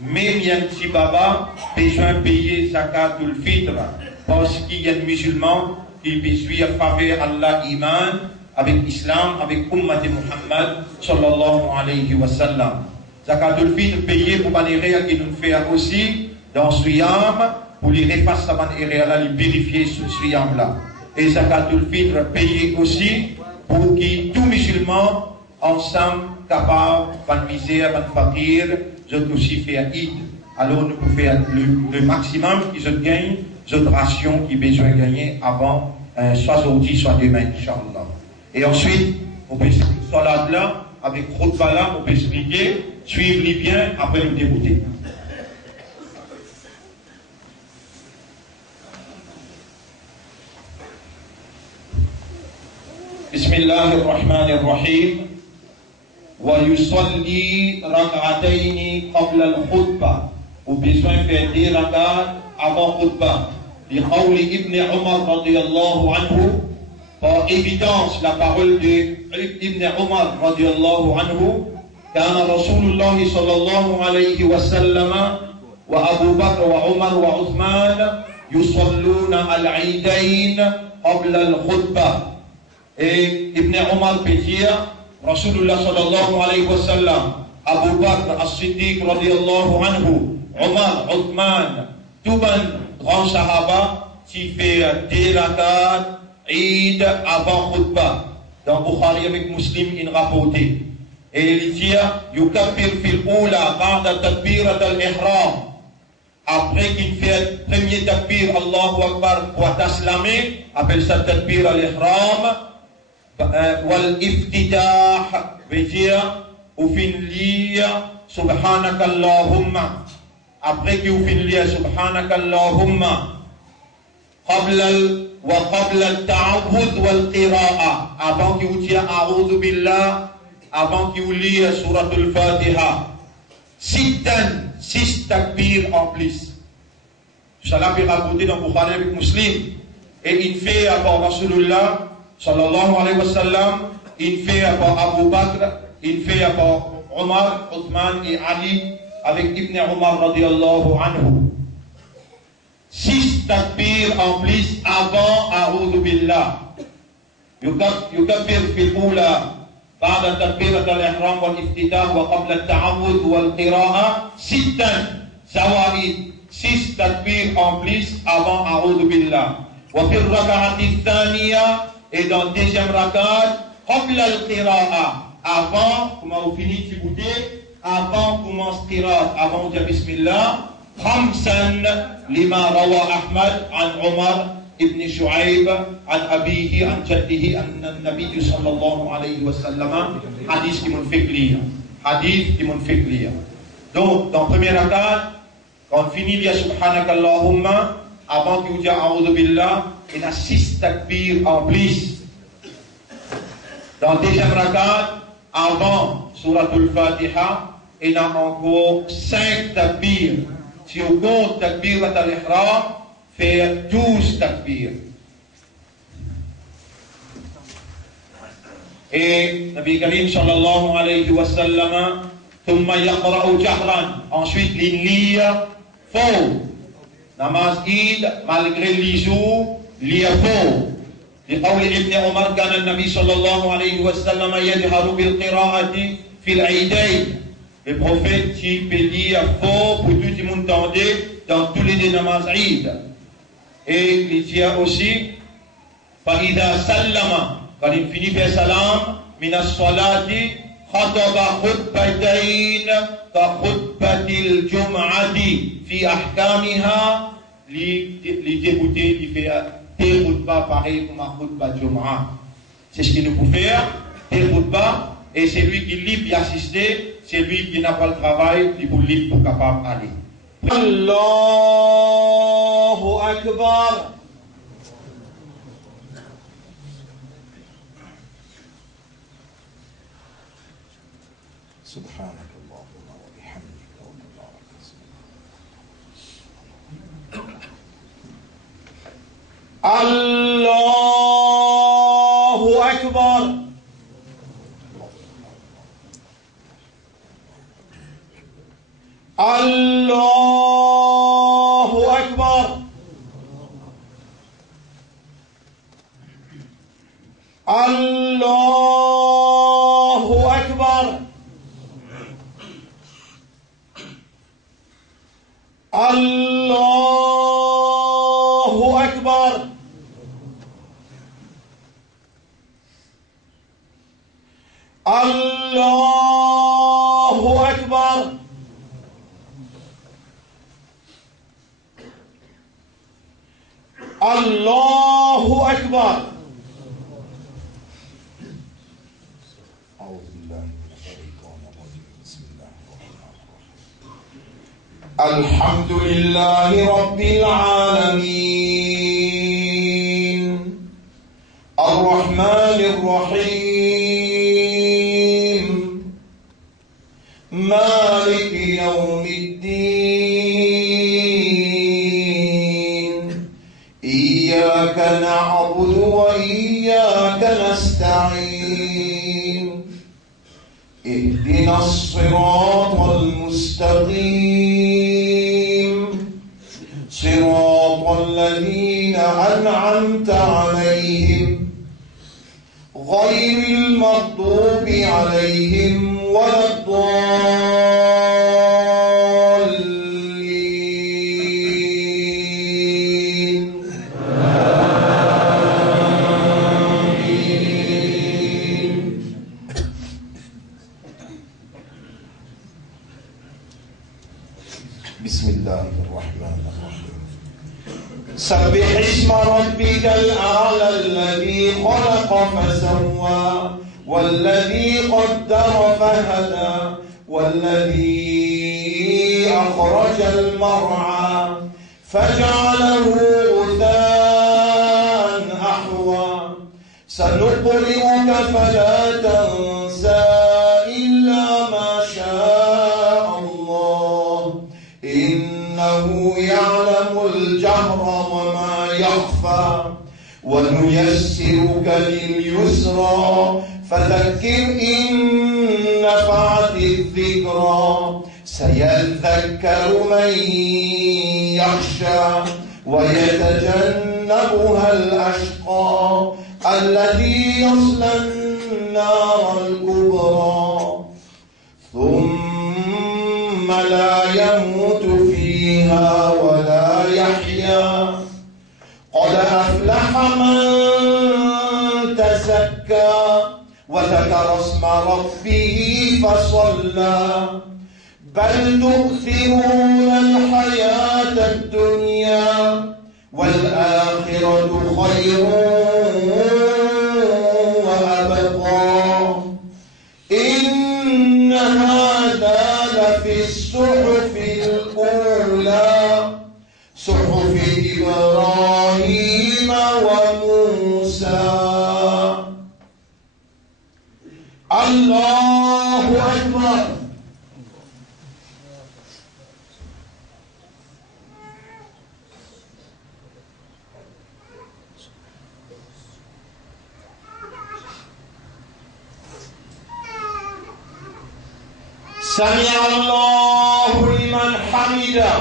même il y a un petit baba, besoin de payer zakatul fitr, parce qu'il y a des musulmans qui suivent à faveur Allah iman, avec l'islam, avec Ummat Muhammad, sallallahu alayhi wa sallam. Zakatul fitr payé pour manière qui nous fait aussi dans Suyam, pour les effacer sa manière là, les vérifier ce Suyam là. Et zakatul fitr payé aussi pour que tous musulmans ensemble capables de misère, de fakir, je aussi faire Eid. Alors nous pouvons faire le maximum qu'ils gagnent, de ration qui besoin de gagner avant, soit aujourd'hui, soit demain, Inch'Allah. Et ensuite, on peut expliquer salat là, avec khutbah là, on peut expliquer, suivre-les bien, après nous débouter. Bismillahirrahmanirrahim. ويصلي ركعتين قبل الخطبة وبيسوين في دي ركعات avant خطبة لقول ابن عمر رضي الله عنه par évidence la parole de ابن عمر رضي الله عنه كان رسول الله صلى الله عليه وسلم وأبو بكر وعمر وعثمان يصلون العيدين قبل الخطبة et ابن عمر peut dire Rasulullah sallallahu alayhi wa sallam, Abu Bakr as-Siddiq radiyallahu anhu, Omar, Uthman, tout les grands sahaba qui fait des rakat, Eid avant khutbah. Dans Bukhari avec Muslim, il rapporté. Et il dit, yukabbir fil oula, ba'da takbirat al-ihram. Après qu'il fait premier takbir, Allahu Akbar, pour taslamer, appelle ça takbir al-ihram. والافتتاح veut au fin lire subhanaka allahumma après que au fin lire subhanaka allahumma قبل التعوذ والقراءة avant que vous dise a'udhu billah avant que vous lire surat al-Fatiha 6 takbir en plus cela peut rapporter dans Bukhari avec Muslim et il fait avant Rasulullah sallallahu alayhi wa sallam, il fait par Abu Bakr, il fait par Omar, Uthman et Ali avec Ibn Omar radiallahu anhu. 6 takbir en plus avant A'udhu Billah. يكبر في الأولى بعد تكبيرة الإحرام والافتتاح وقبل التعوذ والقراءة 6 زوائد 6 تكبير en plus avant أعوذ بالله وفي الركعة الثانية et dans le deuxième rakat, قبل القراءة, avant, comment vous finissez si vous dites, avant commence قراءة, avant de dire Bismillah, خمسا لما روى أحمد عن عمر ابن شعيب عن أبيه عن جده أن النبي صلى الله عليه وسلم حديث qui m'ont fait lire, hadith qui m'ont fait lire. Donc, dans le premier rakat, quand on finit via Subhanaka Allahumma, avant que vous dites A'udhu Billah, il y a 6 takbir en plus. Dans le deuxième rakat, avant Surat al-Fatiha, il y a encore 5 takbir. Si on compte takbir al-Ihram, fait 12 takbir. Et Nabi Karim sallallahu alayhi wa sallam, ثم يقرأ جهرا, ensuite il lit faux. Namaz Eid, malgré les jours, lit faux. لقول ابن عمر كان النبي صلى الله عليه وسلم يجهر بالقراءة في العيدين. Le prophète qui peut lire faux pour tout le monde entendre dans tous les namaz Eid. Et il dit aussi فإذا سلم, quand il finit par salam, من الصلاة خطب خطبتين كخطبة الجمعة في أحكامها. Les débutés, il fait des khutbah pareil comme un khutbah de Jum'ah. C'est ce qu'il nous faut faire, des khutbah, et c'est lui qui lit et assister, c'est lui qui n'a pas le travail, il faut lire pour capable d'aller. Allahu Akbar. سبحانك اللهم وبحمدك وتبارك اسمك. الله أكبر. الله أكبر. الله أكبر. الله أكبر. الله أكبر. الله أكبر. أعوذ بالله من الشيطان الرجيم. بسم الله الرحمن الرحيم. الحمد لله رب العالمين الرحمن الرحيم مالك يوم الدين إياك نعبد وإياك نستعين اهدنا الصراط المستقيم صراط الذين أنعمت عليهم غير المغضوب عليهم ولا الضالين. بسم الله الرحمن الرحيم. سبح اسم ربك الأعلى الذي خلق فسوى والذي قدر فهدى والذي أخرج المرعى فجعله غثاء أحوى سنقرئك فلا تنسى إلا ما شاء الله إنه يعلم الجهر وما يخفى ونيسرك لليسرى فذكر إن نفعت الذكرى سيذكر من يخشى ويتجنبها الأشقى الذي يصلى النار الكبرى ثم لا يموت فيها ولا يحيا قد أفلح من تزكى وذكر اسم ربه فصلى بل تؤثرون الحياة الدنيا والآخرة خير وأبقى إن هذا لفي الصحف الأولى صحف إبراهيم وموسى. الله أكبر. سمع الله لمن حمده.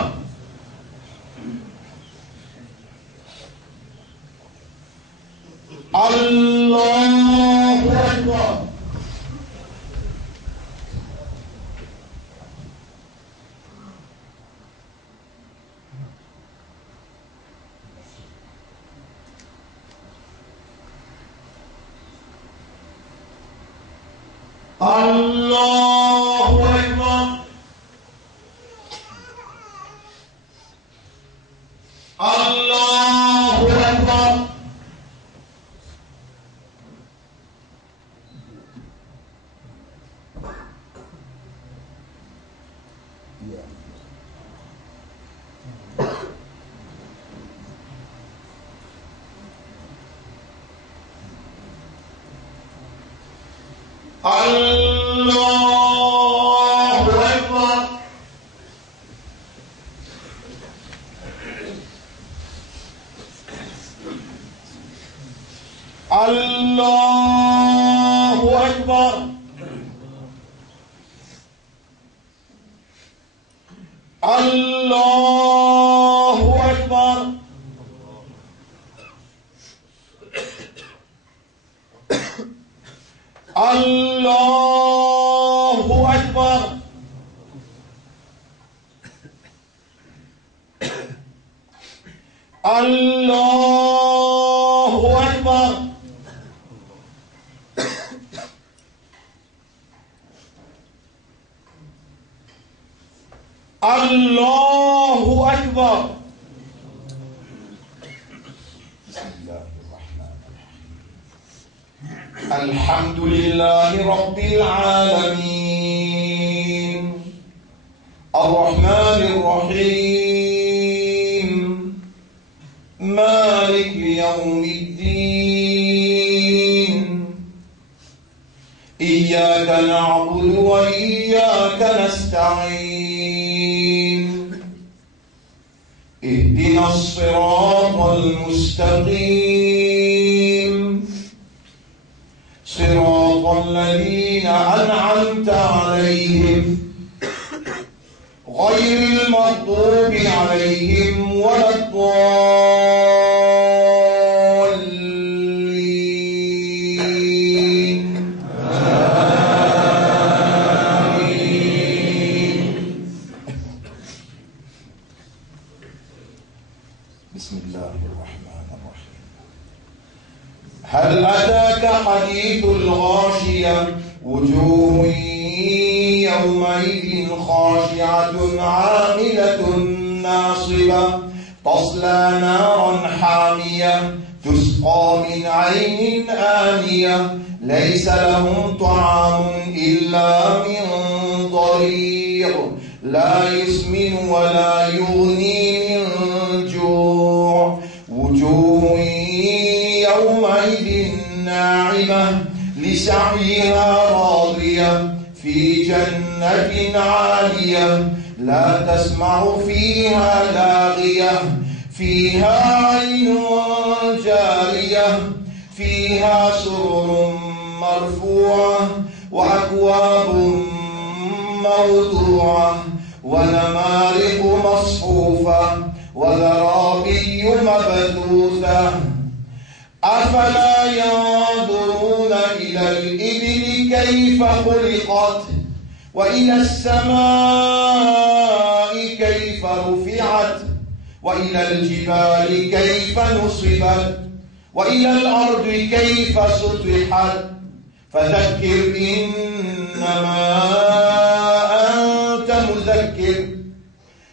الله أكبر. الله أكبر. الله أكبر. الله أكبر. الله أكبر. الله أكبر. الله أكبر. الله أكبر. الله أكبر. بسم الله الرحمن الرحيم. الحمد لله رب العالمين الرحمن الرحيم مالك يوم الدين إياك نعبد وإياك نستعين اهدنا الصراط المستقيم صراط الذين أنعمت عليهم غير المغضوب عليهم ولا الضالين. آمين. بسم الله الرحمن الرحيم. هل أتاك حديث الغاشية وجوه يومئذ خاشعة عاملة ناصبة تصلى نارا حامية تسقى من عين آنية ليس لهم طعام إلا من ضريع لا يسمن ولا يغني من جوع وجوه يومئذ ناعمة لسعيها راضية في جنة عالية لا تسمع فيها لاغية فيها عين جارية فيها سرر مرفوعة وأكواب موضوعة ونمارق مصفوفة وزرابي مبثوثة أفلا ينظرون إلى الإبل كيف خلقت وإلى السماء كيف رفعت وإلى الجبال كيف نصبت وإلى الأرض كيف سطحت فذكر إنما أنت مذكر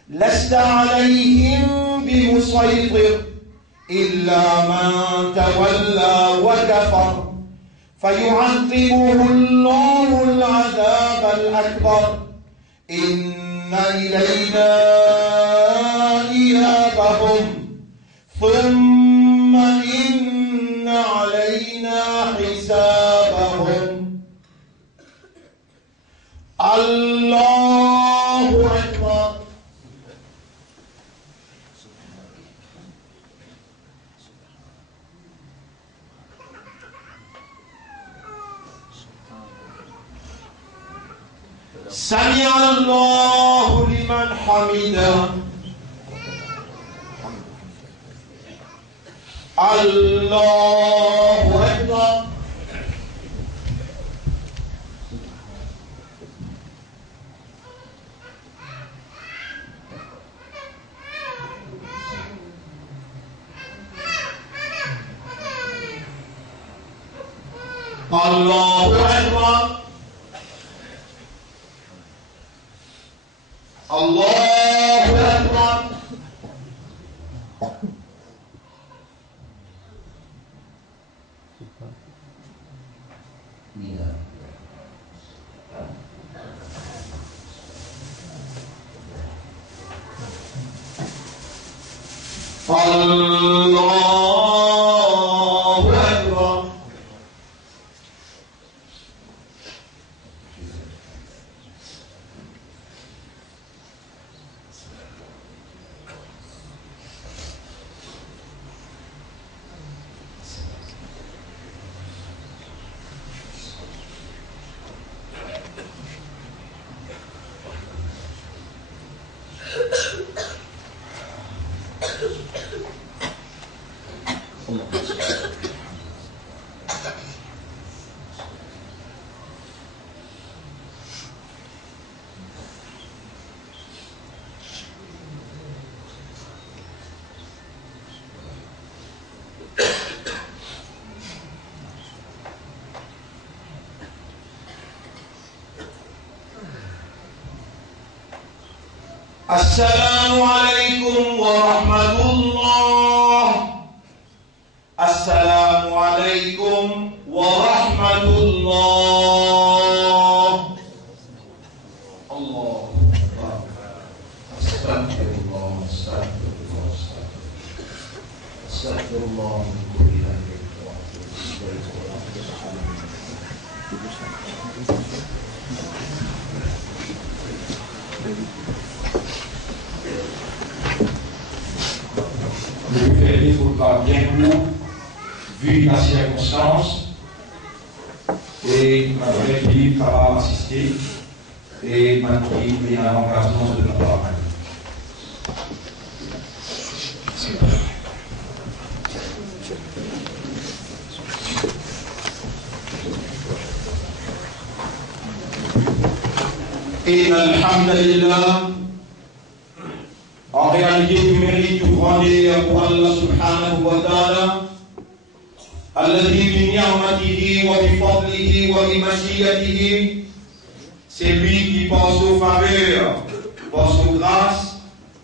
لست عليهم بمسيطر إلا من تولى وكفر فيعذبه الله العذاب الأكبر إن إلينا إيابهم ثم إن علينا حسابهم. الله أكبر. سمع الله لمن حمده. الله أكبر. الله أكبر. الله أكبر. الله أكبر. السلام عليكم ورحمة الله. السلام عليكم ورحمة الله. الله أكبر. أستغفر الله أستغفر الله أستغفر الله من كل ذنب وأتوب إليه ورحمة Le il faudra bien court, vu la circonstance, et malgré Philippe va assister, et maintenant il y a un remplacement de la parole. Et alhamdulillah, en réalité, tu mérites tout gronder pour Allah subhanahu wa ta'ala, alladhi bi ni'matihi wa bi fadlihi wa bi mashiyatihi, c'est lui qui pense aux faveurs, pense aux grâces,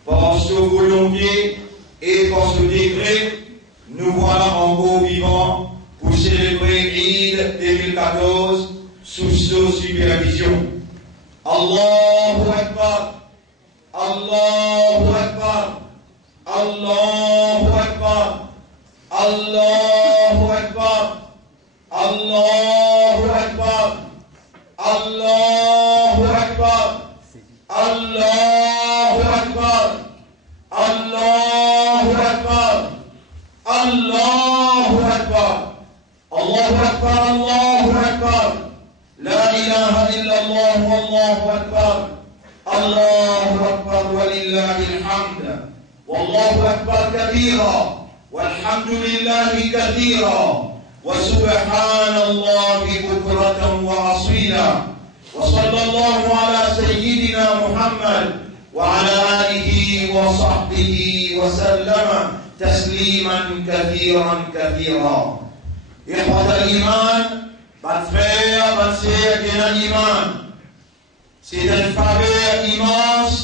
pense aux volontés et pense aux décrets. Nous voilà encore vivants pour célébrer Eid 2014 sous sa supervision. Allahu Akbar, Allahu Akbar, Allahu Akbar, Allahu Akbar, Allahu Akbar, Allahu Akbar, Allahu Akbar, Allahu Akbar, Allahu Akbar, Allahu Akbar, Allahu Akbar. لا إله إلا الله والله أكبر الله أكبر ولله الحمد والله أكبر كبيرا والحمد لله كثيرا وسبحان الله بكرة وأصيلا وصلى الله على سيدنا محمد وعلى آله وصحبه وسلم تسليما كثيرا كثيرا. إخوة الإيمان، bonnes frères, bonnes sœurs qui ont l'iman, c'est une faveur immense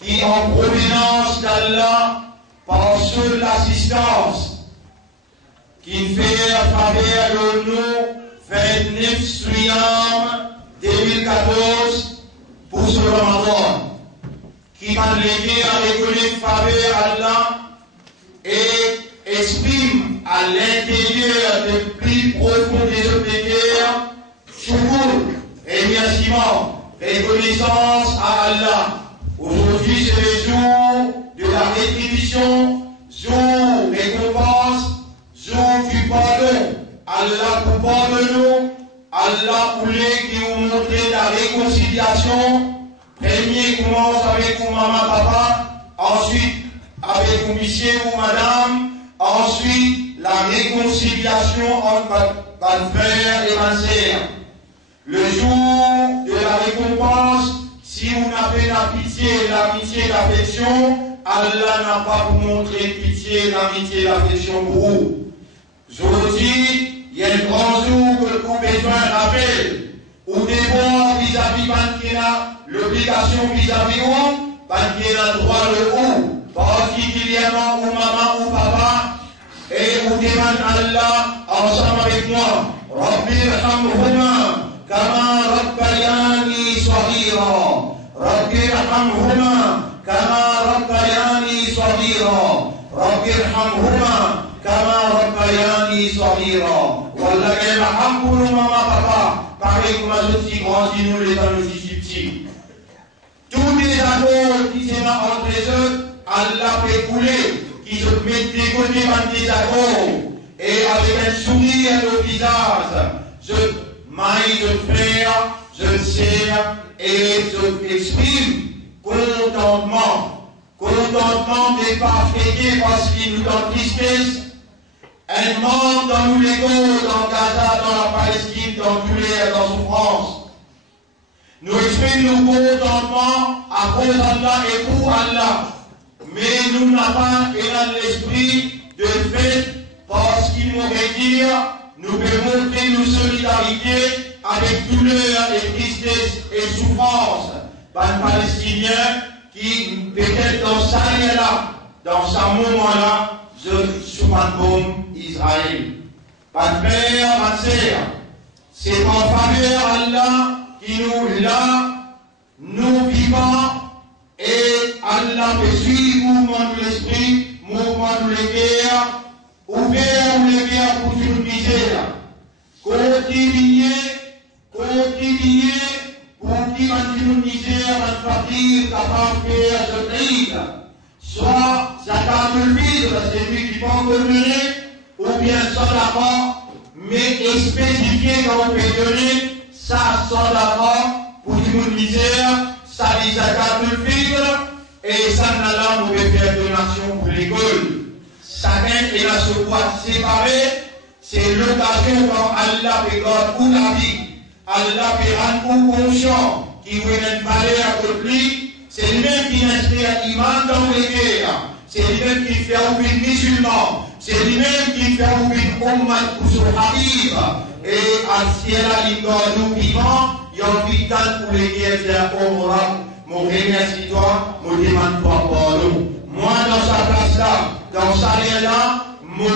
qui, en provenance d'Allah, par seule l'assistance, qui fait faveur de nous, 29 Suyam 2014 pour ce Ramadan, qui m'a légué avec une faveur Allah et exprime à l'intérieur des plus profonds des obédients, choukour, remerciement, reconnaissance à Allah. Aujourd'hui, c'est le jour de la rétribution, jour récompense, jour du pardon. Allah vous pardonne, Allah voulait qu'il vous montre la réconciliation. Premier commence avec vous, maman, papa, ensuite avec vous, monsieur ou madame, ensuite la réconciliation entre votre frère et ma sœur. Le jour de la récompense, si vous n'avez la pitié, l'amitié, l'affection, Allah n'a pas vous montré pitié, l'amitié, l'affection pour vous. Aujourd'hui, il y a un grand jour que vous avez besoin de rappel, ou d'effort vis-à-vis Banquena, l'obligation vis-à-vis vous, Banquena droit le haut, particulièrement ou maman ou papa, et vous demandez Allah ensemble avec moi. Rabbi irhamhuma kama rabbayani saghira. Rabbi irhamhuma kama rabbayani saghira. Rabbi irhamhuma kama rabbayani saghira. Wallahi irhamhuma maman papa. Pareil comme je suis grandi, nous les dans le Égypte. Tous les accords qui sont entre eux, Allah fait couler. Qui se mettent des côtés dans des accords et avec un sourire au visage, je maille, je frère, je sers et je exprime contentement. Contentement n'est pas fêté parce qu'il nous donne tristesse. Un monde dans nous l'ego, dans Gaza, dans la Palestine, dans tous les dans souffrance. Nous exprimons nos contentements à cause d'Allah et pour Allah. Mais nous n'avons pas l'esprit de fait parce qu'il m'aurait dit nous devons montrer nos solidarités avec douleur et tristesse et souffrance. par les Palestiniens qui, peut-être dans ça là, dans ce moment-là, je bombe Israël. Par père, ma sœur, c'est en faveur Allah qui nous là, nous vivons et Allah peut suivre le mouvement de l'esprit, mouvement de la guerre, ouvert les guerres pour une misère. Continuer, pour qu'il y ait une misère, un fakir capable de faire ce pays. Soit zakat al-fitr, c'est lui qui peut en donner, ou bien sadaqa, mais spécifié quand on peut donner, ça sadaqa pour une misère, ça dit zakat al-fitr, et ça n'a là, on peut faire donation pour l'école. Chacun est là se voit séparé, c'est l'occasion quand Allah regarde où la vie, Allah peut rendre conscient, qui veut une valeur de lui. C'est lui-même qui inspire l'imam dans les guerres. C'est lui-même qui fait ouvrir les musulmans. C'est lui-même qui fait ouvrir Ummat pour son Habib. Et à ciel à l'igor nous vivants, il y a un vital pour les guerres de Omra. Mon remercie-toi, mon demande-toi pardon. Moi, dans sa place-là, dans sa là, mon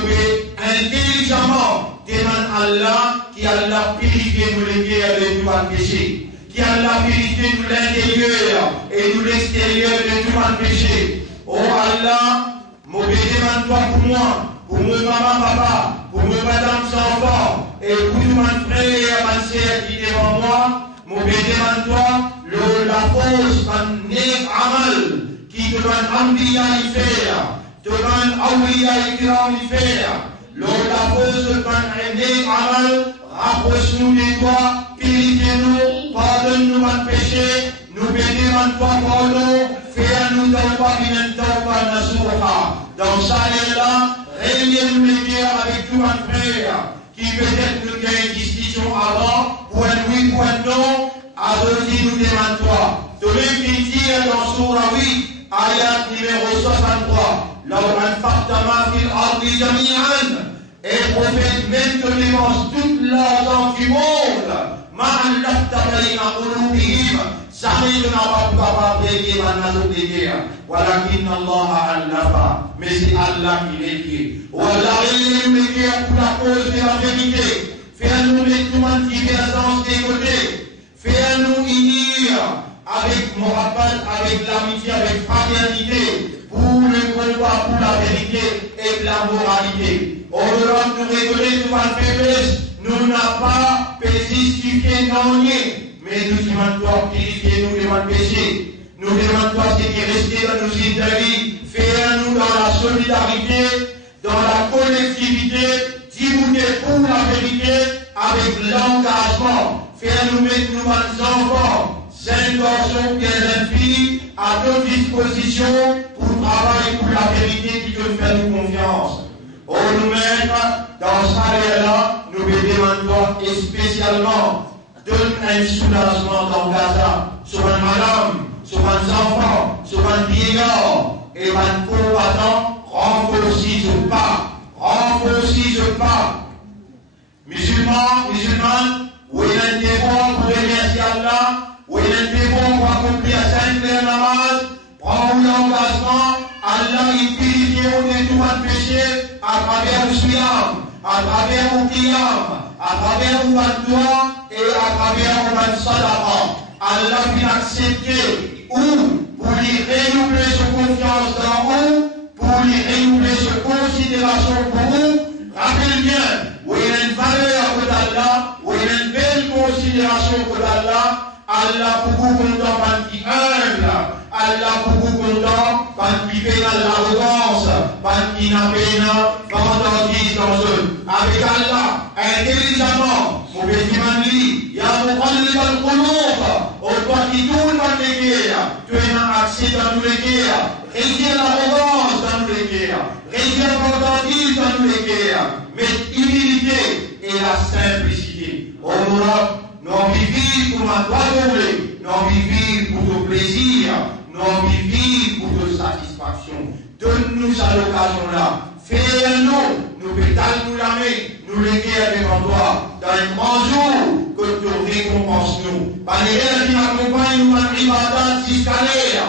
intelligemment demande Allah qui a la purifié nous les guerres de tout un péché. Qui a la vérité de l'intérieur et de l'extérieur de tout un péché. Oh Allah, mon demande-toi pour moi, pour mon maman, papa, pour mon madame sans enfant, et pour tout mon frère, ma sœur qui est devant moi, mon demande-toi la force, un nez amal, qui te donne Ambiya y faire, te donne Awliya y faire, la force, un nez amal, rapproche-nous de toi, purifie-nous, pardonne-nous notre péché, nous bénissons toi pardon, fais-nous tawba bin tawba nasuha. Dans ça là, réveillez-nous les guerres avec tout un frère, qui peut-être nous gagne une discussion avant, pour un oui, pour un non, à aussi nous demande toi. De même qu'il dit dans Surah 8, ayat numéro 63, لو أنفقت ما في الأرض جميعا. Et le prophète même te dépense toute l'argent du monde. Ça ne va pas payer ma nation de guerre. Mais c'est Allah qui les fait. Allah les guerres pour la cause de la vérité. Fais-nous les divergences des côtés. Fais-nous unir avec Mohabbat, avec l'amitié, avec fraternité. Pour le combat pour la vérité et la moralité. Au-delà de nous révéler devant la faiblesse, nous n'avons pas justifié non nier, mais nous demandons toi purifier nous devant le péché. Nous demandons toi ce qui est resté dans nos îles de vie, fais-nous dans la solidarité, dans la collectivité, divulguer pour la vérité avec l'engagement. Fais-nous mettre nos enfants, 5 garçons, 15 filles, à notre disposition pour travailler pour la vérité qui te fait nous confiance. Oh, nous-mêmes, dans ce là nous demandons spécialement donne un soulagement dans Gaza, sur un madame, sur un enfant, sur un vieillard, et un combattant, renforcez ce pas, renforcez ce pas. Musulmans, musulmanes, où il y a un dévot pour remercier Allah, où il y a un dévot pour accomplir 5 heures namaz, prends l'engagement, Allah il purifie de tout un péché à travers le siyam, à travers le qiyam, à travers le doigt et à travers le sadaqa. Allah vient accepter ou pour lui renouveler sa confiance dans vous, pour lui renouveler sa considération pour vous. Rappelez bien, où il y a une valeur pour Allah, où il y a une belle considération pour Allah. Allah beaucoup content quand il humble, Allah beaucoup content quand il fait l'arrogance, quand il n'a pas vendangise dans eux. Avec Allah, intelligemment, mon petit mandi, il y a mon grand légal colombe, au point qui tourne dans les guerres, tu as un accès dans les guerres, réduire l'arrogance dans les guerres, réduire la vendangise dans les guerres, mais humilité et la simplicité. Au Europe, non vivre pour ma droit de non vivre pour ton plaisir, non vivre pour ton satisfaction. Donne-nous à l'occasion-là. Fais-nous, nous pétale nous la main, nous les guerres devant toi, dans un grand jour, que que tu récompenses nous. Par l'erreur qui accompagne nous en ibadat jusqu'à l'air.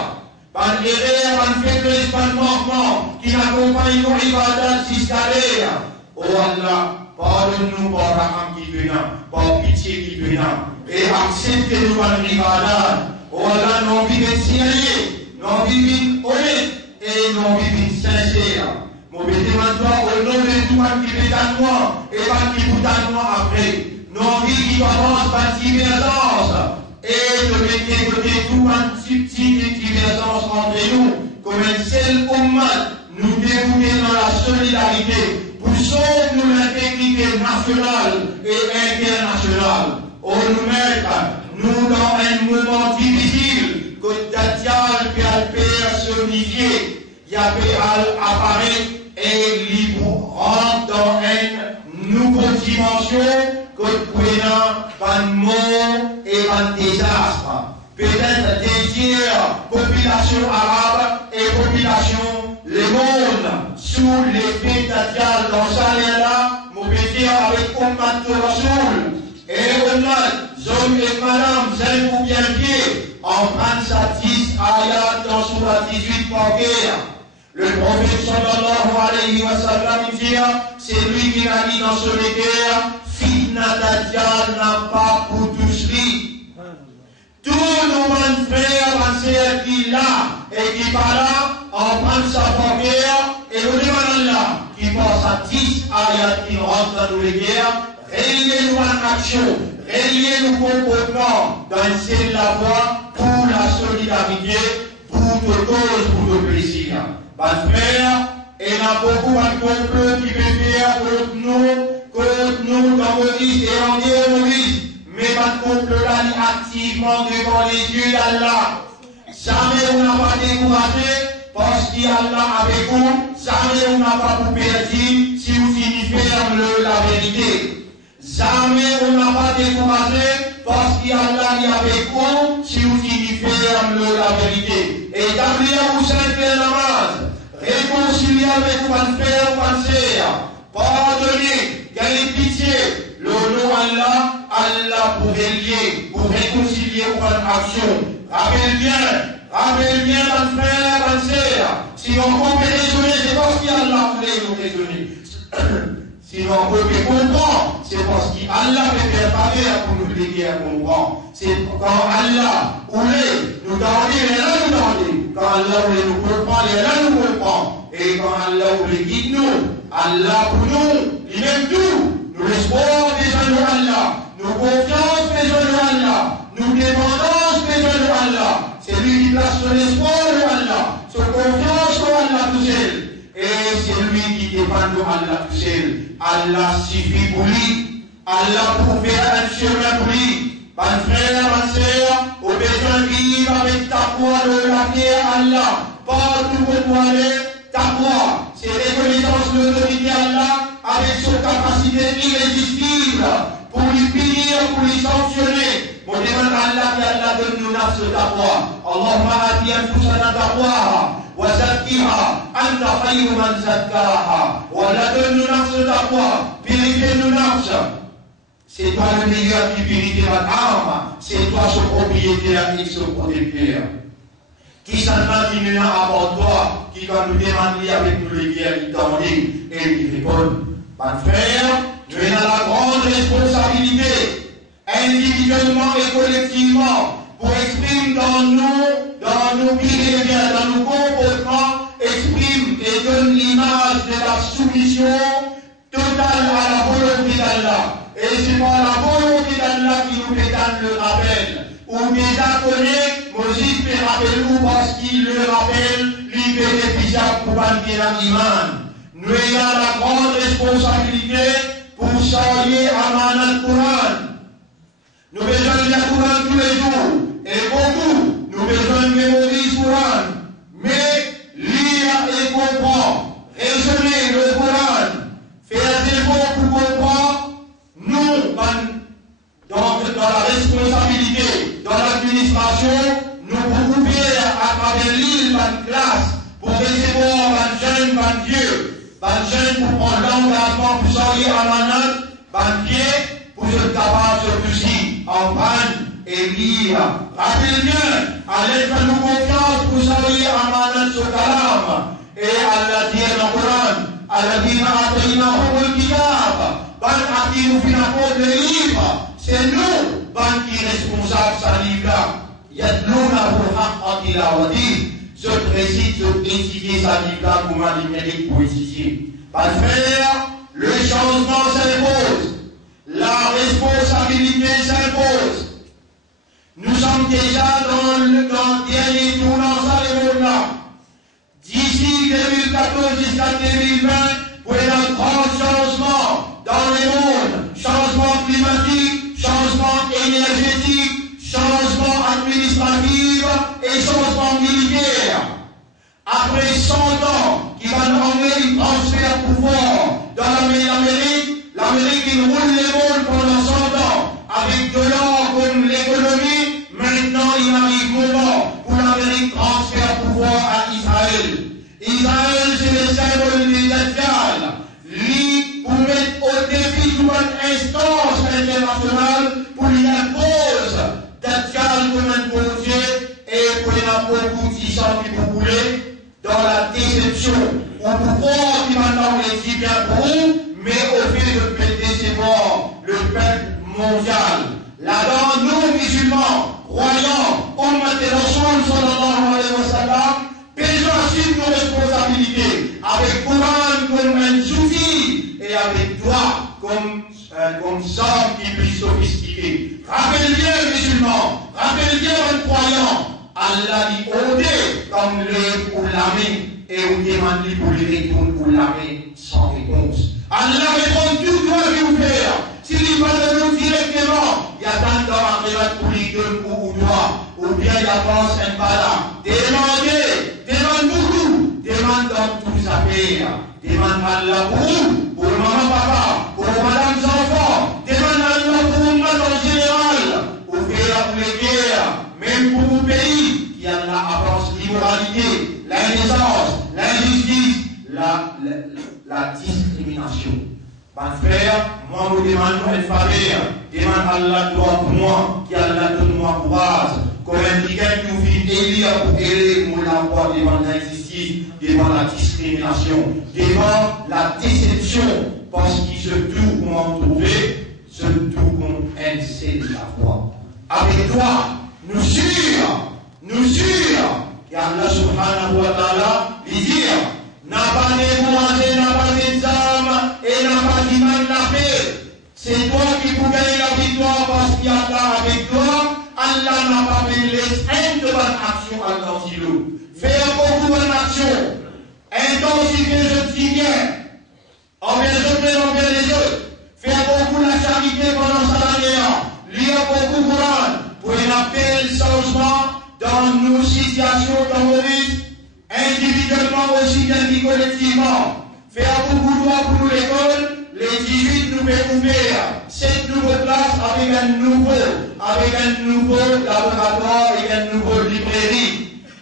Par l'erreur, par faiblesse, par manquement qui accompagne nous en ibadat jusqu'à l'air. Oh Allah, pardonne-nous par raham qui vient, par pitié qui vient. Et acceptez-nous en ibadat. Oh Allah, nous vivons signalés, nous vivons honnêtes et nous vivons sincères. Mon béni maintenant, au nom de tout le monde qui est à moi et pas qui vous à moi après. Nos vies qui commencent par divergence et de mettre de côté tout un subtil divergence entre nous. Comme un seul ummat, nous dévouer dans la solidarité pour sauver l'intégrité nationale et internationale. Oh nous mettre, nous dans un moment difficile, que Dajjal peut personnifier, Yahvé apparaît et libre rentre dans une nouvelle dimension que prenant un mot et un désastre. Peut-être désir population arabe et population le monde sous l'effet Dajjal dans ça là, mon pétir avec Ummat Rasoul et Ummat, hommes et madame, jeunes ou bien pieds, en prendre sa 10 ayat dans Surah 18 par guerre. Le prophète sallallahu alayhi wa sallam dit, c'est lui qui a dit dans son écriture, Fitna Dajjal n'a pas pour tous lui. Tous nos frères, ma sœur qui là et qui par là, en prend sa guerre et nous demandons là, qui pense à 10 ayats qui rentrent dans les guerres, reliez-nous en action, reliez-nous comportement dans une la voie pour la solidarité, pour nos causes, pour nos plaisirs. Mon frère, il y a beaucoup de complot qui peut faire contre nous dans Moïse et en Dieu Moïse. Mais votre complot là est activement devant les yeux d'Allah. Jamais on n'a pas découragé parce qu'Allah avec vous. Jamais on n'a pas vous perdu si vous finissez la vérité. Jamais on n'a pas découragé parce qu'Allah est avec vous si vous finissez la vérité. Et établir vous simple namaz. Réconcilier avec votre père, votre sœur, pardonner, gagner pitié, le nom Allah, Allah pour relier, pour réconcilier votre action. Rappelle bien votre frère, votre sœur, si on peut raisonner, c'est parce qu'Allah voulait nous raisonner. Si on peut comprendre, c'est parce qu'Allah peut préparer pour nous aider à comprendre. C'est quand Allah voulait nous donner, il est là nous donner. Quand Allah voulait nous comprendre, il est là nous comprendre. Et quand Allah voulait guider nous, Allah pour nous, il aime tout. Nous l'espoir besoin de Allah, nous confiance besoin de Allah, nous dépendance besoin de Allah. C'est lui qui place son espoir de Allah, son confiance en Allah tout seul. Et c'est lui qui dépend de Allah tout seul. Allah suffit pour lui. Allah pour faire un chemin pour lui. Mon frère, ma sœur, au besoin de vivre avec ta foi de la terre Allah. Partout où tu aller, ta foi, c'est reconnaissance de l'autorité Allah avec son capacité irrésistible pour lui punir, pour lui sanctionner. Mon demande Allah qui Allah donne-nous nafs ta foi. Allahumma ati anfusana taqwaha. وزكها أنت خير من زكاها ولدن نفس تقوى purifie-nous nafs. C'est toi le meilleur qui purifiera l'âme, c'est toi son propriétaire et son protecteur. Qui s'en va qui nous a avant toi, qui va nous demander avec nous les guerres qui t'en dit et qui répond. Mon frère, tu es dans la grande responsabilité, individuellement et collectivement, pour exprimer dans nos behaviors, dans nos comportements, exprime et donne l'image de la soumission totale à la volonté d'Allah. Et c'est par la volonté d'Allah qui nous donne le rappel. Ou déjà connaît, Moïse fait rappel ou parce qu'il le rappelle, lui bénéficiable pour banquer l'iman. Nous ayons la grande responsabilité pour saluer Amanat Coran. Nous besoin de lire Coran tous les jours. Et beaucoup, nous besoin de mémoriser Coran. Mais lire et comprendre, raisonner le Coran, faire des efforts pour comprendre, nous, dans la responsabilité, dans l'administration, nous pouvons faire à travers l'île, une classe, pour recevoir un jeune, un vieux, un jeune pour prendre l'engagement pour saluer Amanat, un pied, pour se tabac sur le apprendre et lire. Rappelez bien, allez faire nous confiance, vous savez, amanat ce kalam. Et Allah dit dans le Coran, Alladhina ataynahumul kitab, ban qui nous finit le livre, c'est nous, ban qui est responsable de ce livre-là. Yadlounahu haqqa tilawati, je précise, je étudier sa livre-là pour ma numérique pour étudier. Par frère, le changement s'impose, la responsabilité s'impose. Nous sommes déjà dans le dernier tournant dans le monde-là. D'ici 2014 jusqu'à 2020, pour un grand changement dans le monde, changement climatique, changement énergétique, changement administratif et changement militaire. Après 100 ans, qui va nous emmener un transfert de pouvoir dans l'Amérique, l'Amérique qui roule le monde pendant 100 ans, avec de l'or comme l'économie, maintenant il arrive le moment pour l'Amérique transfère pouvoir à Israël. Israël, c'est le symbole des Dajjal. Lui, pour mettre au défi toute une instance internationale pour lui impose Dajjal comme un projet et pour les beaucoup de gens qui vous voulez dans la déception. Au pouvoir qui maintenant est si bien pour vous, mais au fait de décevoir le peuple mondial. Là-dedans, nous, musulmans, croyants, ummat Rasoul sallallahu alayhi wa sallam, pesons sur nos responsabilités, avec Coran comme un soufi et avec toi comme sang qui est plus sophistiqué. Rappelle bien, musulmans, rappelle bien, un croyant, Allah dit ôtez comme le pour l'armée et on demande pour le retour pour l'armée sans réponse. Allah répond tout droit de vous faire. S'il va de nous directement, il y a tant d'arrêt pour les deux ou droit, ou bien il y a pense un bala. Demandez, demande beaucoup, demande dans tout ça faire. Demande Allah pour vous, pour maman papa, pour madame enfants, demande Allah pour le monde en général, pour faire les guerres, même pour vos pays, il y en a avance l'immoralité, l'indécence, l'injustice, la discrimination. Mon frère, moi, vous demandons une faveur. Demande Allah droit pour moi, qui Allah donne-moi courage. Comme un quelqu'un qui vous fait élire pour aider mon emploi devant l'injustice, devant la discrimination, devant la déception, parce qu'il se trouve pour m'en trouver, se trouve comme un c'est de la foi. Avec toi, nous jure, qu'Allah subhanahu wa ta'ala, lui dire, n'a pas découragé, n'a pas d'examen et n'a pas d'imam la paix. C'est toi qui peux gagner la victoire parce qu'il y a Allah avec toi. Allah n'a pas fait les de bonnes actions à l'antilou. Faire beaucoup de bonnes actions. Intensifier je dis bien. Envers les autres, envers les autres. Faire beaucoup la charité pendant cette année-là. Lire beaucoup de Coran pour un appel changement dans nos situations terroristes. Individuellement aussi bien que collectivement. Faire beaucoup de droits pour nous l'école, les 18 nouvelles ouverts, 7 nouvelles classes avec un nouveau laboratoire et une nouvelle librairie.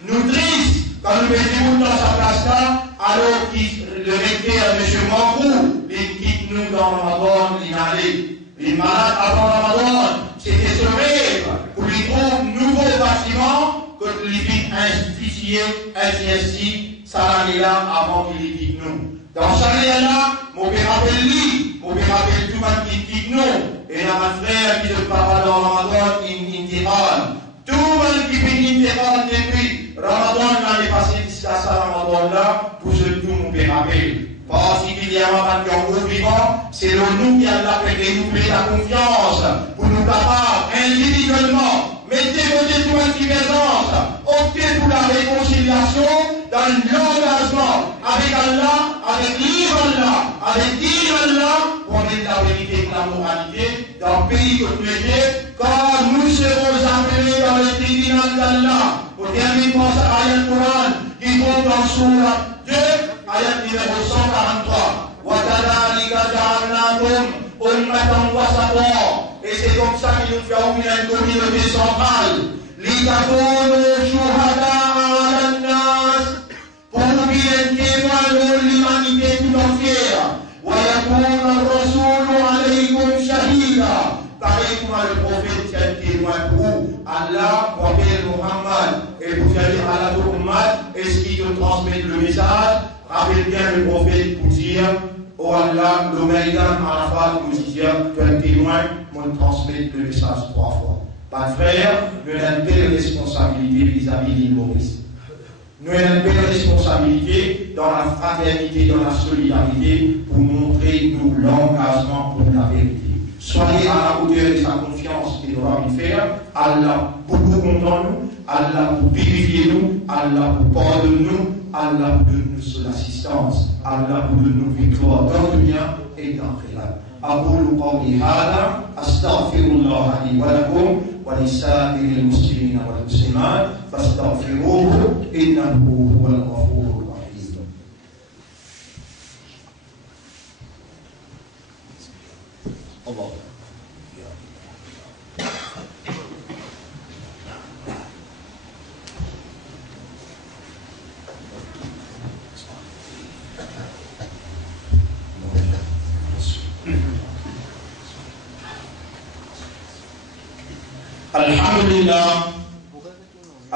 Nous tristes quand nous mettons dans sa place-là, alors que le recteur M. Mankou, il quitte nous dans Ramadan, il allait. Les malades avant Ramadan, c'était ce rêve pour lui trouver un nouveau bâtiment que lui vit institué, ainsi, ça l'année-là avant qu'il quitte nous. Dans cette année-là, mon père appelle lui, mon père appelle tout le monde qui quitte nous. Et là, ma frère qui ne parle pas dans Ramadan, il intégral. Tout le monde qui fait intégral depuis Ramadan, l'année passée, jusqu'à ce Ramadan-là, pour ce tout, mon père appelle. Particulièrement quand on est vivant, c'est le nous qui a renouvelé la confiance pour nous capables individuellement, mettez vos étoiles qui présence, optez pour la réconciliation dans l'engagement avec Allah, avec l'île Allah, avec l'île Allah, pour mettre la vérité et la moralité dans le pays que nous sommes, car nous serons appelés dans le tribunal d'Allah. Pour terminer par cette ayat Coran qui tombe dans Surah 2, ayat numéro 143. وَكَذَلِكَ جَعَلْنَاكُمْ أُمَّةً وَسَطًا. Et c'est comme ça qu'il nous fait une communauté centrale. لِتَكُونُوا شُهَدَاءَ عَلَى النَّاسِ. Pour nous bien témoigner l'humanité tout entière. وَيَكُونَ الرَّسُولُ عَلَيْكُمْ شَهِيدًا. Pareil comme le prophète est-ce qu'il te transmet le message? Rappelle bien le prophète pour dire, oh Allah, le Maïdan Arafat nous dit, tu es témoin, moi transmettre le message 3 fois. Pas frère, nous avons une belle responsabilité vis-à-vis des humoristes. Nous avons une belle responsabilité dans la fraternité, dans la solidarité, pour montrer nous l'engagement pour la vérité. Soyez à la hauteur de sa confiance et de nous faire. Allah pour nous content nous, Allah pour purifier nous, Allah pour pardonner nous, Allah pour donner nous l'assistance, Allah pour donner nous victoire dans le bien et dans le réel. أقول قولي هذا أستغفر الله لي ولكم ولسائر المسلمين والمسلمات فاستغفروه إنه هو الغفور الرحيم. الله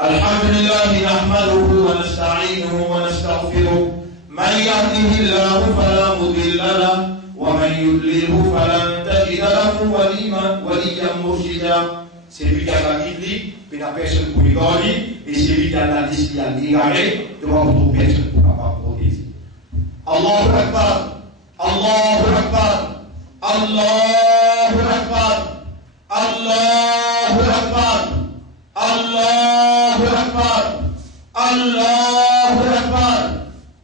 الحمد لله نحمده ونستعينه ونستغفره من يهده الله فلا مضل له ومن يضلله فلن تجد له وليا مرشدا. C'est lui qui a la Bible, puis la personne pour l'école, et c'est lui qui a la liste qui a l'égaré, devant toute personne pour la protéger. Allahu Akbar, Allahu Akbar, Allahu Akbar, Allahu Akbar, Allahu Akbar, Allahu Akbar,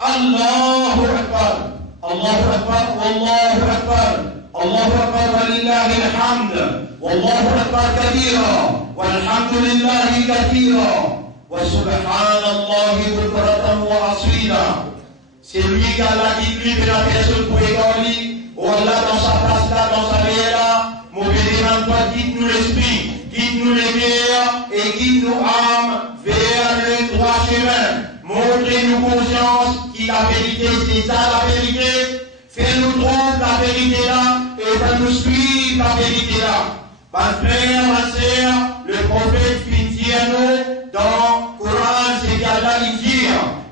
Allahu Akbar, Allahu Akbar, Allahu Akbar, Allahu Akbar, walillahi alhamd, wallahu Akbar kathira, walhamdulillahi kathira, wa subhanallahi bukratan wa asila. C'est lui qui a la Bible de la personne pour école, ou Allah dans sa place là, dans sa vie là. Mauvais toi, guide-nous l'esprit, guide-nous les cœurs et guide-nous âmes vers le droit chemin. Montrez-nous conscience que la vérité, c'est ça la vérité. Fais-nous trouver la vérité là et fais-nous suivre la vérité là. Ma frère, ma sœur, le prophète finit nous dans le Coran, c'est qu'Allah dit,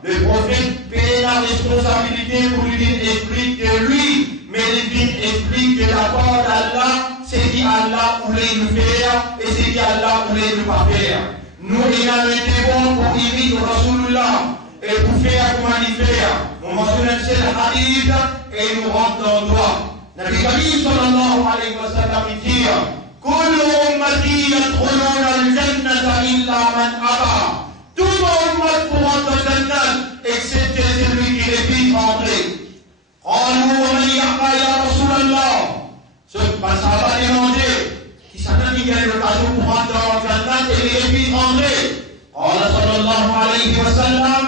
le prophète paie la responsabilité pour lui explique de lui, mais il explique de la part d'Allah. C'est dit Allah voulait nous faire et c'est dit Allah voulait nous pas faire. Nous, il a été bon pour imiter Rasulullah et pour faire comme il fait. On mentionne le hadith et nous rentre dans le droit. Nabi Karim sallallahu alayhi wa sallam dit كل أمتي يدخلون الجنة إلا من أبى. Toute ummah pour entrer dans le Jannah excepté celui qui refuse d'entrer. قالوا ومن يأبى يا رسول الله. Ce passage va demander qui s'en a dit quelle occasion pour entrer dans le Jannah et les refuse d'entrer. قال صلى الله عليه وسلم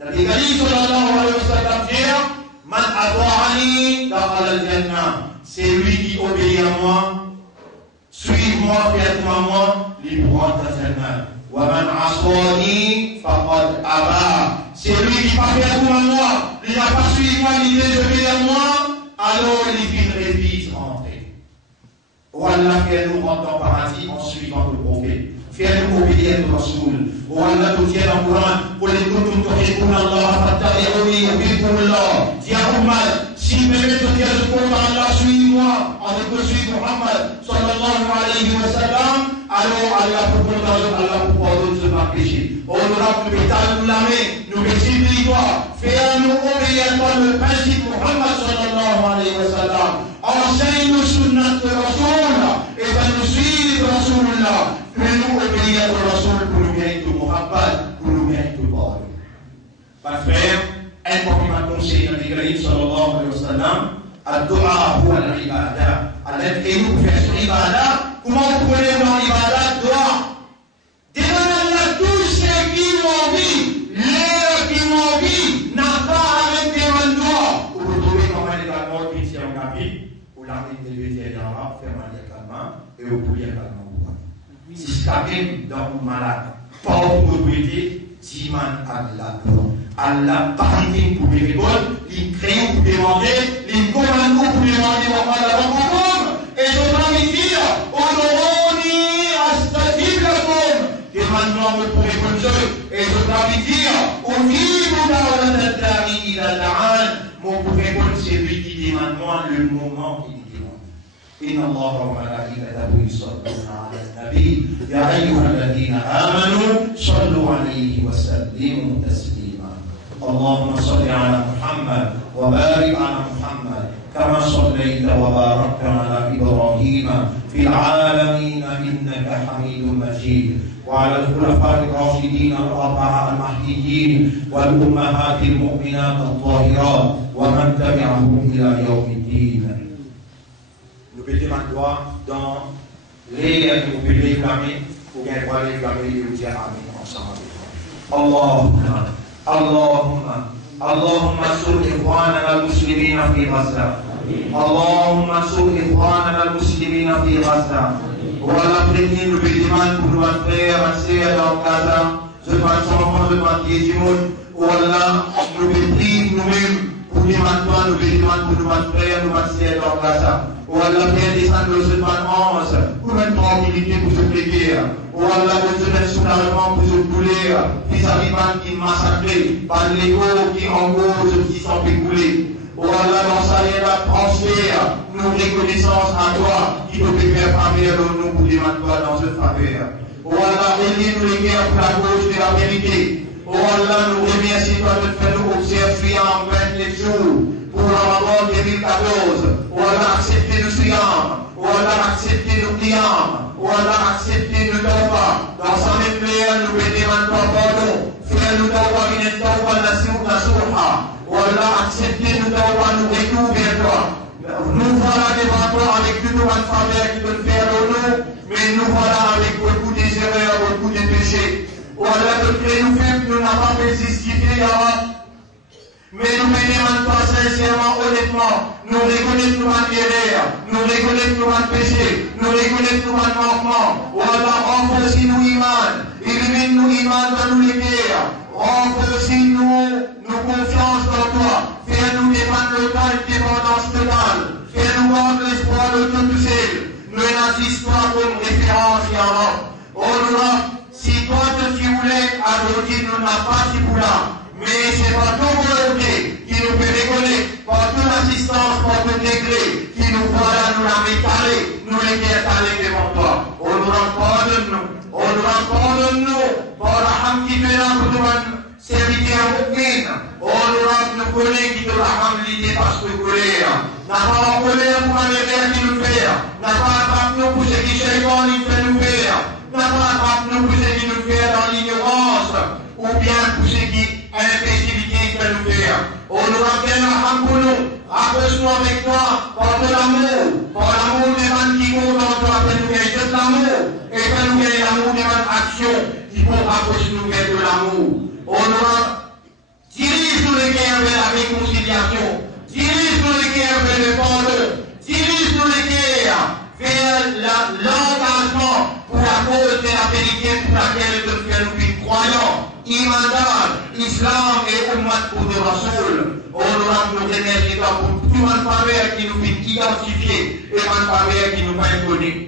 Nabi Karim sallallahu alayhi wa sallam dit من أطاعني دخل الجنة. C'est lui qui obéit à moi. Suive-moi, fais-moi moi, les pourront d'Azalman. Waman aswani faqad aba. C'est lui qui va faire pour moi, il n'a pas suivi moi, il est désobéi à moi, alors il vient révise rentrer. Oh Allah, fais-nous rentrer dans le paradis en suivant le prophète. Fais-nous obéir au Rasoul. Oh Allah, nous tiens dans le Coran, pour les kuntum tuhibbuna Allah, fattabi'uni yuhibbukum Allah. Dis à Muhammad, si vous voulez te dire le compte à Allah, suis-moi, en tant que suivre Muhammad, sallallahu alayhi wa sallam, alors Allah pour pardonner, Allah pour pardonner ce péché. Oh, nous rappelons le bétal, nous la main, nous multiplie toi, fais-nous obéir à toi le principe Muhammad, sallallahu alayhi wa sallam. Enseigne-nous sunnat de Rasoul, et va nous suivre Rasoulullah. Fais-nous obéir au Rasoul pour nous gagner tout Muhammad, pour nous gagner tout pardon. Par frère, un compliment conseil de Nabi sallallahu alayhi wa sallam, ad-du'a huwa al-ibada. Allah aide-nous pour faire son ibada. Comment vous prenez dans l'ibada doa? Demandez à Allah tous ceux qui m'ont vu, l'air qui m'ont vu, n'a pas à même demander doa. Vous retrouvez comment les calmants qui sont en capille, ou l'armée de l'Église en arabe, faire manier calmant, et vous pouvez calmant. Si c'est même dans le malade, pas de propriété, Timan Allah. Allah parle pour les récoltes, il crée pour demander, il commande pour demander et je vais dire, honoroni astajib lakum. Demande-moi pour répondre et Et je dois lui dire, au niveau mon répondre, c'est lui qui demande moi le moment qu'il demande. Inna Allah wa malaikatahu yusalluna ala nabi ya ayyuhalladhina amanu sallu alayhi wa sallimu taslima. Allahumma salli ala Muhammad wa barik ala Muhammad kama sallaita wa barakta ala Ibrahim fil alamin innaka Hamidum Majid. وعلى الخلفاء الراشدين الأربعة المهديين والأمهات المؤمنات الطاهرات ومن تبعهم إلى يوم الدين. Nous mettons maintenant dans les nous pouvons réclamer ou bien pour réclamer et dire Amen ensemble. Allahumma Allahumma Allahumma sur إخواننا المسلمين في غزة. اللهم sur إخواننا المسلمين في غزة. Voilà, prévenir le bédiment pour nos frères, nos sœurs dans Gaza, je pense enfants, je pense Jésus, voilà, nous bédimons nous-mêmes pour les maintenant, nous bédimons pour nos frères, nos sœurs dans Gaza. Voilà, Père, descendre le semaine 11, pour mettre tranquillité pour se plaisir. Voilà, le semaine soulagement pour se couler, vis-à-vis de qui massacrés, par l'égo qui en cause, qui sont écoulés. Voilà, dans sa la transfert, nous reconnaissance à toi, qui te peut faire faveur nous pour les toi dans ce faveur. Voilà, réunis-nous les guerres pour la cause de la vérité. Voilà, nous remercions toi de faire nous observer en 29 jours pour Ramadan 2014. Voilà, accepter le siyam. Voilà, accepter le qiyam. Voilà, accepter le tawbah. Dans sa même prière, nous bénissons toi pardon. Faire le tawbah, une tawbah, la surha. Voilà, accepter nous d'avoir nous découvrir toi. Nous voilà devant toi avec toute notre faveur qui peut faire l'honneur, mais nous voilà avec beaucoup des erreurs, beaucoup de péchés. Voilà, de créer nous fait, nous n'avons pas fait justifier, mais nous bénissons toi sincèrement, honnêtement. Nous reconnaissons nos erreurs, nous reconnaissons nos péchés, nous reconnaissons nos manquements. Voilà, renforcez-nous iman, illumine-nous iman dans nous les guerres. Renforcez-nous nos confiance dans toi. Fais-nous dépendre le temps et dépendance totale. Fais-nous rendre l'espoir de tout seul. Nous n'insistons pas comme référence et avant. Oh Lord, si toi tu voulais adopter, nous n'avons pas si pour là. Mais c'est par ton volonté qui nous peut reconnaître, par ton assistance, par ton degré, qui nous voilà, nous la métalée, nous les métalés devant toi. Oh Lord, pardonne-nous. Oh Lord, pardonne-nous. Par la ham qui te l'a pour nous. Serviteur mu'min, oh Lord, nous connaissons qui te la hamlité parce que colère. N'a pas en colère pour les rêves qui nous fait. N'a pas attrape nous pour ce qui Shaitan nous fait nous faire. N'a pas attrape nous pour ce qui nous fait dans l'ignorance. Ou bien pour ce qui imbécilité fait nous faire. Oh Lord, viens la ham pour nous. Accroche-nous avec toi par de l'amour. Par l'amour des gens qui comptent en toi. Fais-nous gagner de l'amour. Et fais-nous gagner l'amour des gens action qui vont accrocher nous vers de l'amour. On doit dirige-nous les guerres vers la réconciliation, dirige-nous les guerres vers le pardon, dirige-nous les guerres vers l'engagement pour la cause de la vérité pour laquelle nous sommes croyants, imandan, islam et ummat pour de Rasoul. On doit nous remercier pour tout un faveur qui nous fait identifier et un faveur qui nous fait connaître.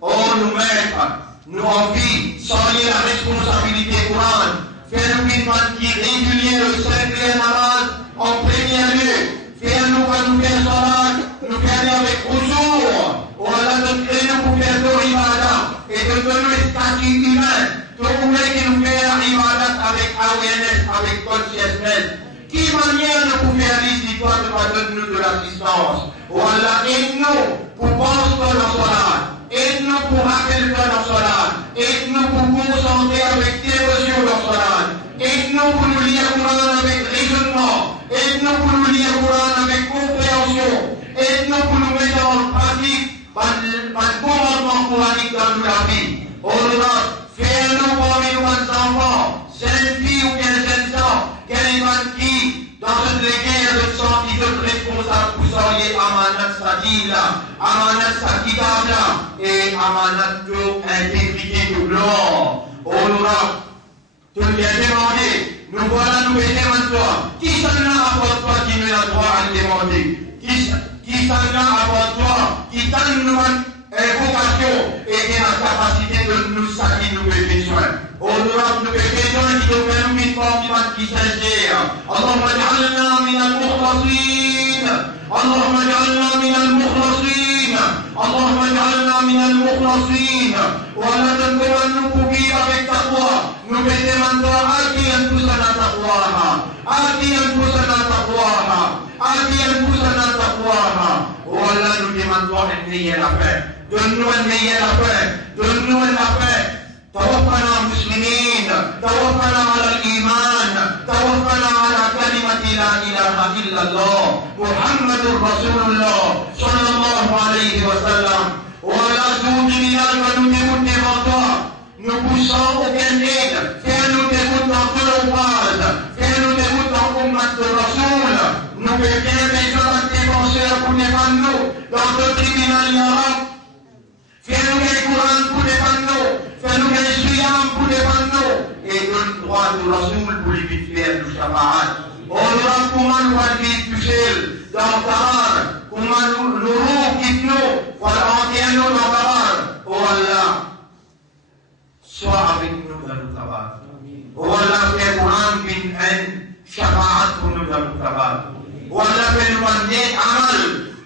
On nous met nous envie, soyez la responsabilité Coran, faire-nous une man qui régulier le secret namaz en premier lieu, faire-nous quand nous faisons salat, nous faire avec retour, voilà notre créneau pour faire de l'ibada, et de donner le statut humain, de trouver qui nous fait l'ibada avec awareness, avec consciousness. Qui manière de vous faire l'histoire de donner de l'assistance, voilà, et nous, pour penser dans la salat, aide-nous pour rappeler dans Solan. Aide-nous pour concentrer avec dévotion dans Solan. Aide-nous pour nous lire Coran avec raisonnement. Aide-nous pour nous lire Coran avec compréhension. Aide-nous pour nous mettre en pratique un commandement coranique dans la vie. Oh Lord, fais-nous parmi nous enfants, jeunes filles ou bien jeunes gens, qui, dans cette guerre de sang, qui sont responsables pour soyez amanat sadila, amanat sakidabla, et amanat de intégrité de blanc. Oh Lord, tu nous viens demander, nous voilà, nous mettons en toi. Qui s'en a avant toi qui nous a droit à demander? Qui s'en a avant toi qui donne nous une vocation et qui a la capacité de nous satisfaire nos besoins? ورب نبكيتون كيوم من طاقبات كتازية اللهم اجعلنا من المخلصين اللهم اجعلنا من المخلصين اللهم اجعلنا من المخلصين ولا تنكرنك بي بالتقوى نبت من آتي أنفسنا تقواها آتي أنفسنا تقواها آتي أنفسنا تقواها ولا نبت من النية لفه دنوا النية لفه دنوا لفه توفنا مسلمين توفنا على الإيمان توفنا على كلمة لا إله إلا الله محمد رسول الله صلى الله عليه وسلم ولا زوج من المنون تبطا نبوسا وكنيد كانوا تبطا قلوبات كانوا تبطا أمة الرسول نبكي بيجرات تبصير كنفنو دكتور tribunal يا رب كانوا القرآن كنفنو كانوا الصيام كنفنو et le droit du Rasoul pour les victimes du Shabbat. On va comment nous va vivre tout seul dans le Tahar, comment nous quittons, voilà, entièrement dans le Tahar. Oh Allah, sois avec nous dans le Tahar. Oh Allah, fais Quran bin en Shabbat pour nous dans le Tahar. Oh Allah, fais nous amener amal,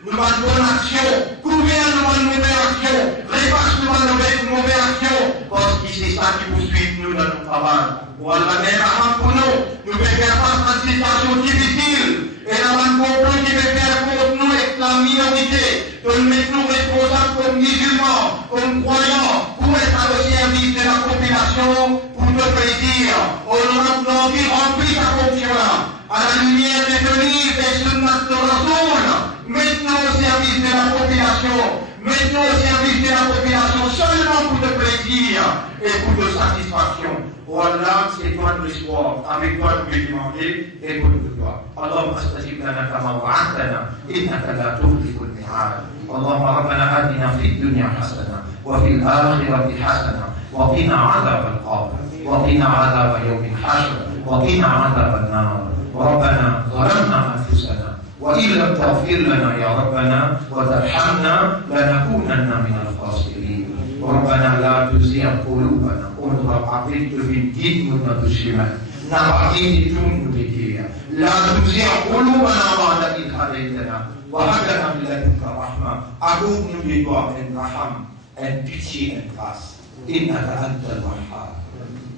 nous amener bonne action, couvrir nous amener mauvaise action, répasse nous amener mauvaise action, parce que c'est ça qui vous suit nous dans le Tahar. Wallah meraham pour nous pouvons faire face à une situation difficile et la bonne comprendre qui veut faire pour nous et la minorité de nous mettre nous responsables comme musulmans, comme croyants pour être au service de la population pour nos plaisirs. On nous remplit sa fonction-là à la lumière des denis et sunnat de Rasoul. Maintenant au service de la population, maintenant au service de la population seulement pour le plaisir et pour de satisfaction. Wallah, c'est toi le soir, avec toi nous vais demander, écoute-toi. Allahumma astajib lana kama wa'adtana, innaka la tukhlifu al-mi'ad. Allahumma rabbana atina fid dunya hasana, wa fil akhirati hasana, wa qina 'adhab al-qabr, wa qina 'adhab yawm al-hashr, wa qina 'adhab an-nar. ربنا ظلمنا أنفسنا وإن لم تغفر لنا يا ربنا وترحمنا لنكونن من الخاسرين. ربنا لا تزغ قلوبنا انظر عقلت في الدين والشمال نعطيك تنبتيا لا تزغ قلوبنا بعد إذ هديتنا وهب لنا من لدنك رحمة أعوذ بدعاء الرحم and pity and trust إنك أنت الوهاب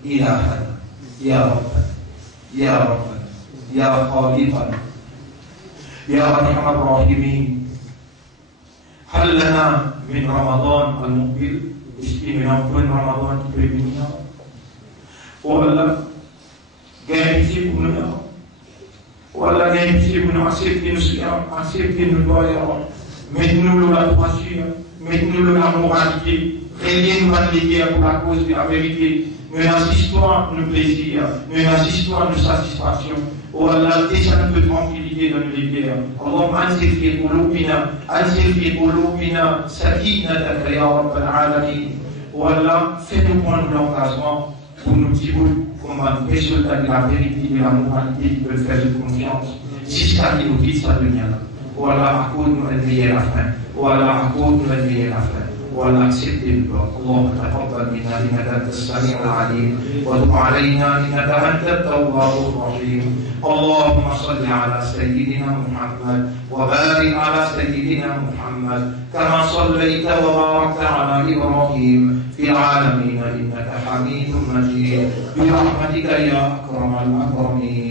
إلهنا يا ربنا يا ربنا يا خالقنا يا أرحم الراحمين هل لنا من رمضان المقبل استمرار من رمضان الكريم ولا جاي يجيبنا ولا جاي يجيبنا accepter nos siens accepter nos doyens mettez-nous la droiture mettez-nous la moralité réveillez-nous à l'église pour la cause de la vérité nous insistons à nos plaisirs nous insistons à nos satisfactions Oh Allah, déjà un peu de tranquillité dans les guerres. Allahumma anzil fi qulubina sakinataka ya Rabbal alamin. Oh Allah, fais-nous prendre l'engagement pour nos petits bouts, comme un résultat de la vérité et de la moralité qui peut faire de confiance. Si ça nous dit ça devient là. Oh Allah, accorde-nous une meilleure fin. Oh Allah, accorde-nous une meilleure fin. ولا accepte الدعاء اللهم تقبل منا انك انت السميع العليم وتب علينا انك انت التواب الرحيم اللهم صل على سيدنا محمد وبارك على سيدنا محمد كما صليت وباركت على ابراهيم في العالمين انك حميد مجيد برحمتك يا اكرم الاكرمين